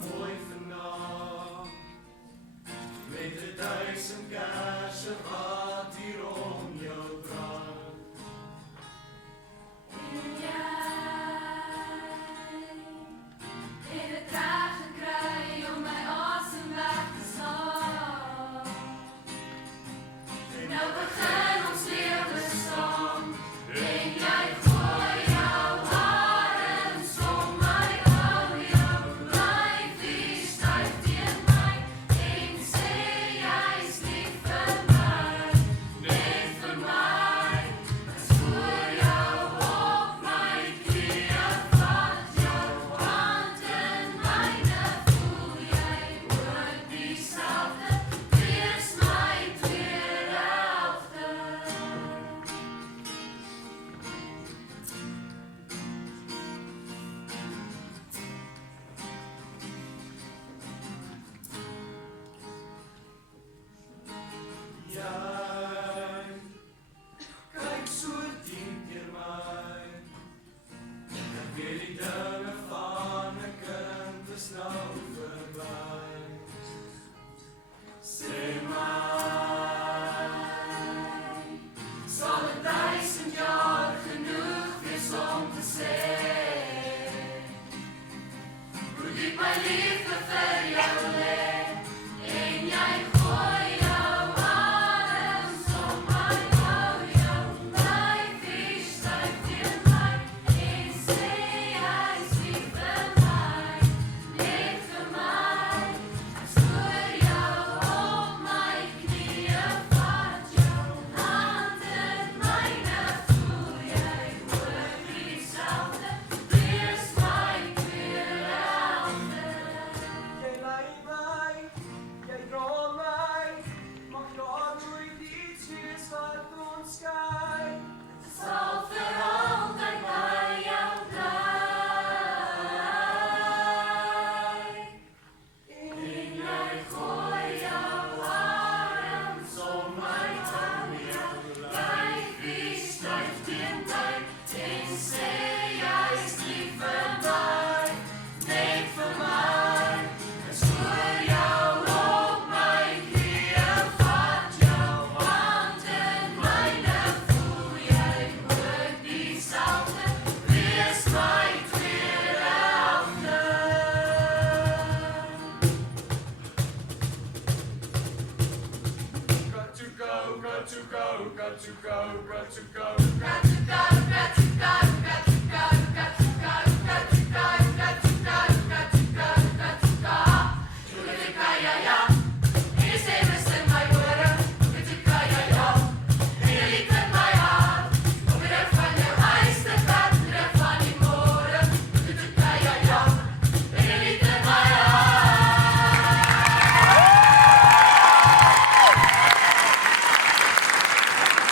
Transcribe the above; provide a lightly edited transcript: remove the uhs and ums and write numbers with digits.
mooi vanavond. Met de 1000 kaarsen wat hier om jou brandt. En jij, in het trage kruis om mijn asem weg te slaan. En nou begin ons weer bestaan. En jij gooi jouw haren om mij, hou jou blijf die stijf in mij. En sê jy is lief vir my, net vir my. As voor jou op my knieën vat jou hand in myne, voel jy ook dieselfde, wees my tweede helfte. Jy kyk so diep deur my. Ek weet die dinge van 'n kind is nou verby. Sê my, sal 1000 jaar genoeg wees om te sê hoe diep my liefde vir jou lê? En jy gooi jou arms om my, hou jou lyf die styf teen my. En sê jy is lief vir my, net vir my. As voor jou op my knieën vat jou hand in myne, voel jy ook dieselfde, wees my tweede helfte. Jy lei my, jy dra my, mag daar nooit iets wees wat ons skei. Sal vir altyd by jou bly. En jy gooi jou arms om my, hou jou lyf die styf teen my. En sê jy is lief vir my, net vir my. As voor jou op my knieën vat jou hand in myne, voel jy ook dieselfde, wees my tweede helfte. Got to go, got to go, got to go, got to go.